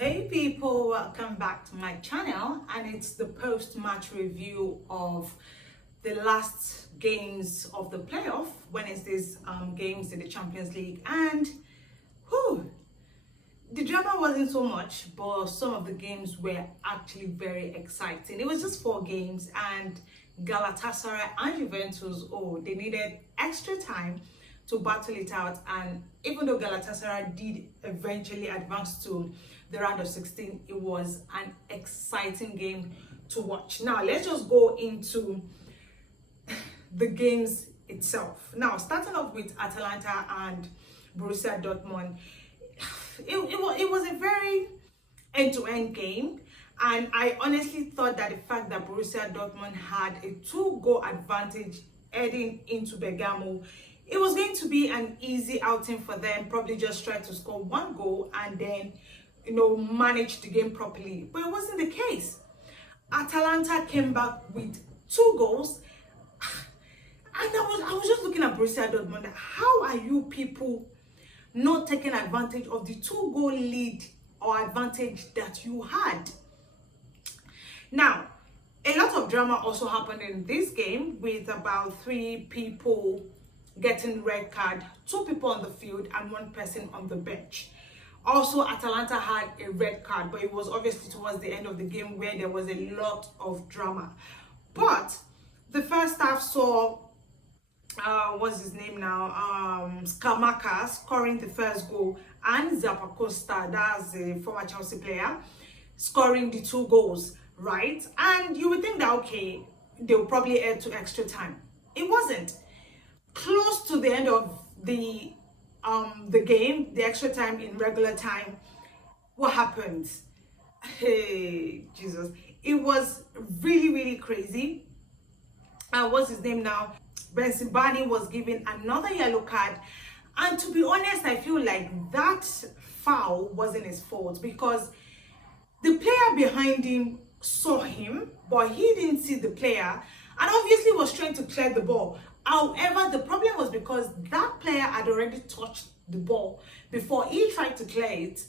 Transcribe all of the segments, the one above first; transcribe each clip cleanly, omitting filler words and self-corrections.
Hey people, welcome back to my channel, and it's the post-match review of the last games of the playoff, Wednesday's games in the Champions League. And the drama wasn't so much, but some of the games were actually very exciting. It was just 4 games, and Galatasaray and Juventus, they needed extra time to battle it out. And even though Galatasaray did eventually advance to the round of 16, it was an exciting game to watch. Now let's just go into the games itself. Now, starting off with Atalanta and Borussia Dortmund, it was a very end-to-end game, and I honestly thought that the fact that Borussia Dortmund had a 2-goal advantage heading into Bergamo, it was going to be an easy outing for them. Probably just try to score 1 goal and then manage the game properly. But it wasn't the case. Atalanta came back with 2 goals, and I was just looking at Borussia Dortmund. How are you people not taking advantage of the 2-goal lead or advantage that you had? Now, a lot of drama also happened in this game, with about 3 people getting red card, 2 people on the field and 1 person on the bench. Also, Atalanta had a red card, but it was obviously towards the end of the game where there was a lot of drama. But the first half saw what's his name now, Skamaka scoring the first goal, and Zappacosta, that's a former Chelsea player, scoring the 2 goals, right? And you would think that, okay, they'll probably head to extra time. It wasn't. Close to the end of the game, the extra time, in regular time, what happened? Hey, Jesus. It was really crazy. What's his name now? Benzibani was given another yellow card, and to be honest, I feel like that foul wasn't his fault, because the player behind him saw him, but he didn't see the player, and obviously was trying to clear the ball. However, the problem was because that player had already touched the ball before he tried to clear it.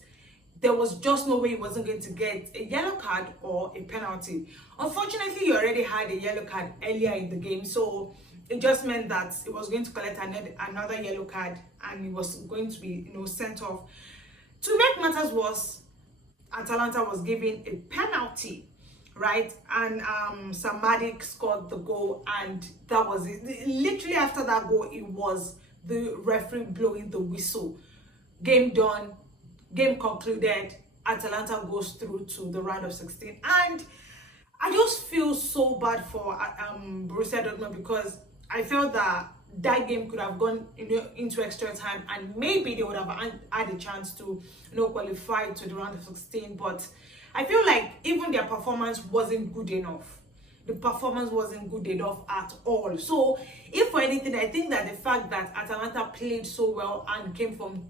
There was just no way he wasn't going to get a yellow card or a penalty. Unfortunately, he already had a yellow card earlier in the game, so it just meant that it was going to collect another yellow card, and it was going to be sent off. To make matters worse, Atalanta was given a penalty, right? And Samadik scored the goal, and that was it. Literally after that goal, it was the referee blowing the whistle. Game done, game concluded. Atalanta goes through to the round of 16, and I just feel so bad for Borussia Dortmund, because I felt that game could have gone into extra time, and maybe they would have had a chance to qualify to the round of 16. But I feel like even their performance wasn't good enough. The performance wasn't good enough at all. So if for anything, I think that the fact that Atalanta played so well and came from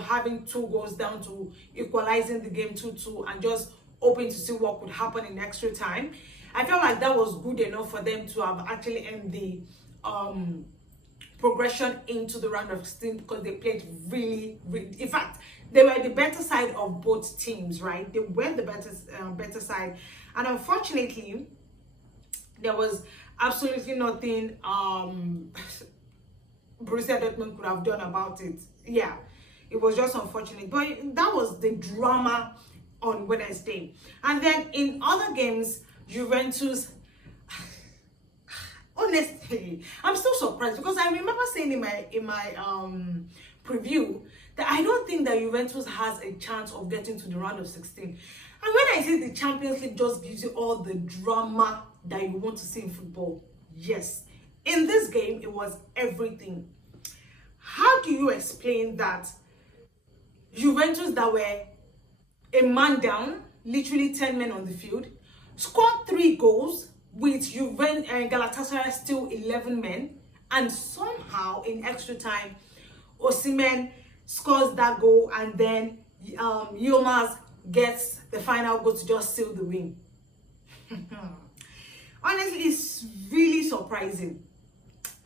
having 2 goals down to equalizing the game 2-2 and just hoping to see what could happen in extra time, I felt like that was good enough for them to have actually ended the progression into the round of 16, because they played really, in fact, they were the better side of both teams, right? They were the better side, and unfortunately there was absolutely nothing Borussia Dortmund could have done about it. Yeah, it was just unfortunate, but that was the drama on Wednesday. And then in other games, Juventus, honestly, I'm still surprised, because I remember saying in my preview that I don't think that Juventus has a chance of getting to the round of 16. And when I say the Champions League just gives you all the drama that you want to see in football, yes, in this game it was everything. How do you explain that Juventus, that were a man down, literally 10 men on the field, scored 3 goals with Galatasaray still 11 men, and somehow in extra time Osimhen scores that goal, and then Yilmaz gets the final goal to just seal the win? Honestly, it's really surprising.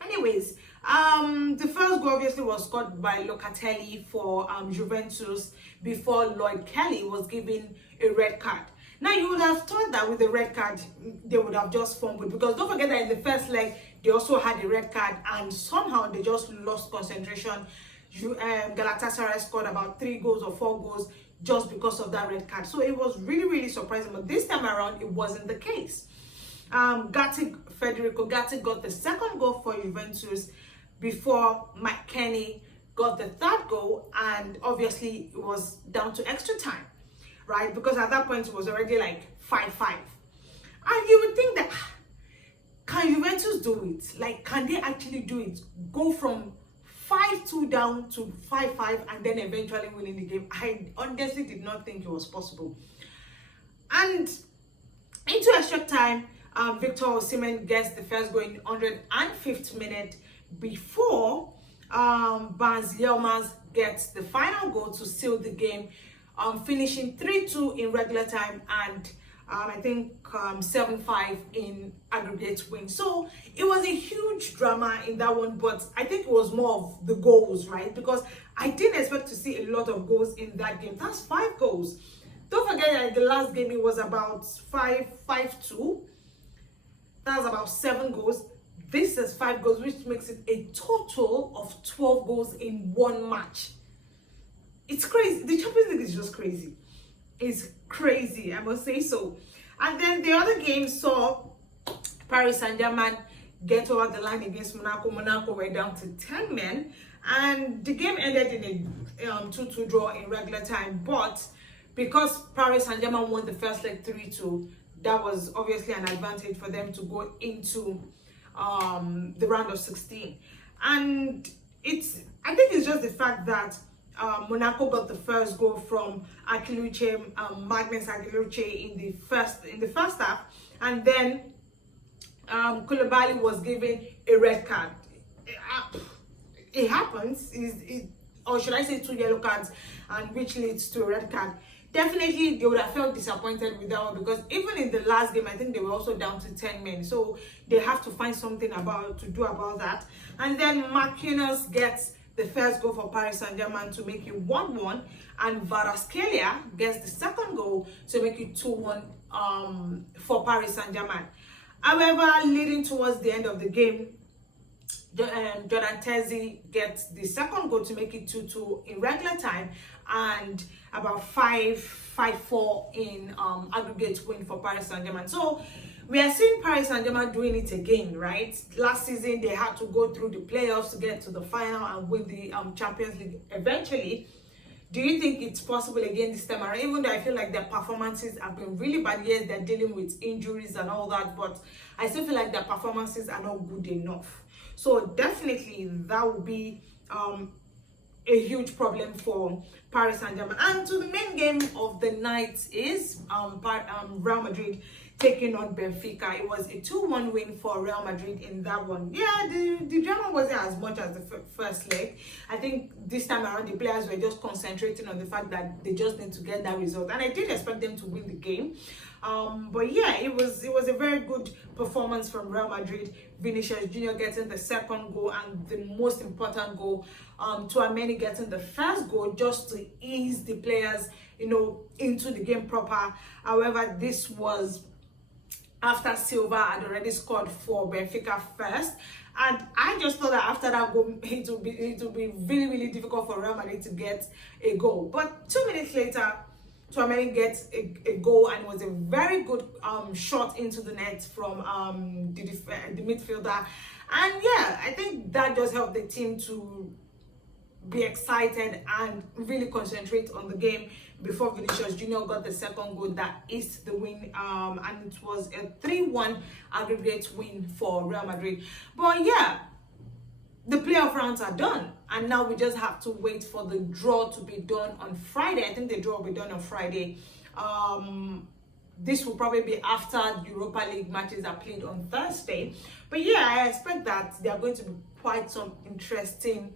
Anyways, The first goal obviously was scored by Locatelli for Juventus before Lloyd Kelly was given a red card. Now you would have thought that with the red card they would have just fumbled, because don't forget that in the first leg they also had a red card and somehow they just lost concentration. Galatasaray scored about 3 goals or 4 goals just because of that red card. So it was really surprising, but this time around it wasn't the case. Federico Gatti got the second goal for Juventus before Mike Kenny got the third goal, and obviously it was down to extra time, right? Because at that point it was already like 5-5. And you would think that, can Juventus do it? Like, can they actually do it? Go from 5-2 down to 5-5 and then eventually winning the game? I honestly did not think it was possible. And into extra time, Victor Osimhen gets the first goal in 105th minute before Barnes Yilmaz gets the final goal to seal the game, finishing 3-2 in regular time and I think 7-5 in aggregate win. So it was a huge drama in that one, but I think it was more of the goals, right? Because I didn't expect to see a lot of goals in that game. That's 5 goals. Don't forget that the last game it was about 5-2. That's about 7 goals. This is 5 goals, which makes it a total of 12 goals in one match. It's crazy. The Champions League is just crazy. It's crazy, I must say so. And then the other game saw Paris Saint-Germain get over the line against Monaco. Monaco were down to 10 men, and the game ended in a 2-2 draw in regular time. But because Paris Saint-Germain won the first leg 3-2, that was obviously an advantage for them to go into the round of 16. And I think it's just the fact that Monaco got the first goal from Magnus Aguiluche in the first half, and then Koulibaly was given a red card. It happens, or should I say 2 yellow cards, and which leads to a red card. Definitely they would have felt disappointed with that one, because even in the last game I think they were also down to 10 men, so they have to find something to do about that. And then Marquinhos gets the first goal for Paris Saint-Germain to make it 1-1, and Kvaratskhelia gets the second goal to make it 2-1 for Paris Saint-Germain. However, leading towards the end of the game, Jordan Terzi gets the second goal to make it 2-2 in regular time, and about 5-4 in aggregate win for Paris Saint-Germain. So we are seeing Paris Saint-Germain doing it again, right? Last season they had to go through the playoffs to get to the final and win the Champions League eventually. Do you think it's possible again this time around? Even though I feel like their performances have been really bad. Yes, they're dealing with injuries and all that, but I still feel like their performances are not good enough. So definitely that would be a huge problem for Paris Saint-Germain. And to the main game of the night is Real Madrid taking on Benfica. It was a 2-1 win for Real Madrid in that one. Yeah, the drama wasn't as much as the first leg. I think this time around the players were just concentrating on the fact that they just need to get that result, and I did expect them to win the game. But yeah, it was a very good performance from Real Madrid. Vinicius Jr. getting the second goal, and the most important goal, Tchouaméni getting the first goal just to ease the players, into the game proper. However, this was after Silva had already scored for Benfica first, and I just thought that after that goal it would be really difficult for Real Madrid to get a goal. But 2 minutes later, Tchouaméni gets a goal, and it was a very good shot into the net from the midfielder. And yeah, I think that just helped the team to be excited and really concentrate on the game before Vinicius Jr. got the second goal that is the win, and it was a 3-1 aggregate win for Real Madrid. But yeah, the playoff rounds are done, and now we just have to wait for the draw to be done on Friday. I think the draw will be done on Friday. This will probably be after the Europa League matches are played on Thursday. But yeah, I expect that there are going to be quite some interesting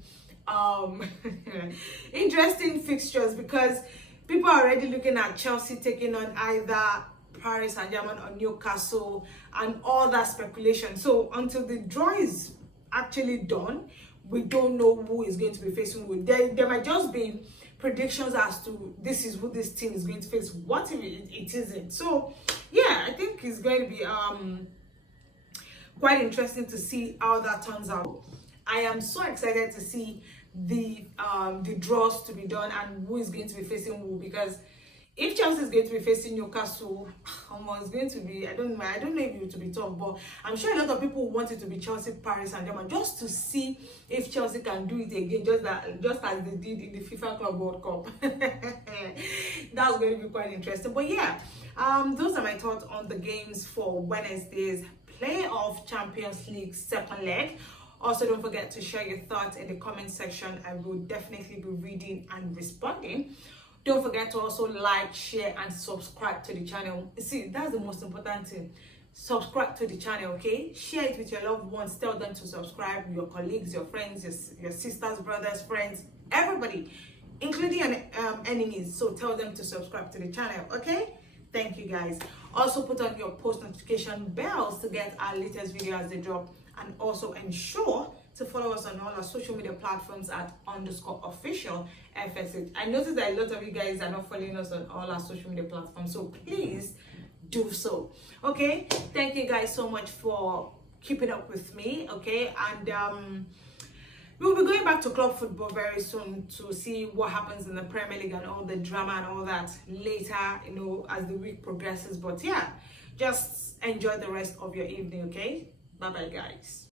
interesting fixtures, because people are already looking at Chelsea taking on either Paris Saint-Germain or Newcastle and all that speculation. So until the draw is actually done. We don't know who is going to be facing who. There might just be predictions as to this is who this team is going to face. What if it isn't? So yeah, I think it's going to be quite interesting to see how that turns out. I am so excited to see the draws to be done and who is going to be facing who, because if Chelsea is going to be facing Newcastle, it's going to be, I don't know if it will be tough, but I'm sure a lot of people want it to be Chelsea, Paris and Germany, just to see if Chelsea can do it again, just as they did in the FIFA Club World Cup. That's going to be quite interesting. But yeah, those are my thoughts on the games for Wednesday's Playoff Champions League second leg. Also, don't forget to share your thoughts in the comment section. I will definitely be reading and responding. Don't forget to also like, share, and subscribe to the channel. See, that's the most important thing. Subscribe to the channel, okay? Share it with your loved ones. Tell them to subscribe. Your colleagues, your friends, your sisters, brothers, friends, everybody, including enemies. So tell them to subscribe to the channel, okay? Thank you, guys. Also, put on your post notification bells to get our latest video as they drop. And also ensure to follow us on all our social media platforms at _official FSH. I noticed that a lot of you guys are not following us on all our social media platforms, so please do so. Okay, thank you guys so much for keeping up with me. Okay, and we'll be going back to club football very soon to see what happens in the Premier League and all the drama and all that later, as the week progresses. But yeah, just enjoy the rest of your evening. Okay, bye bye, guys.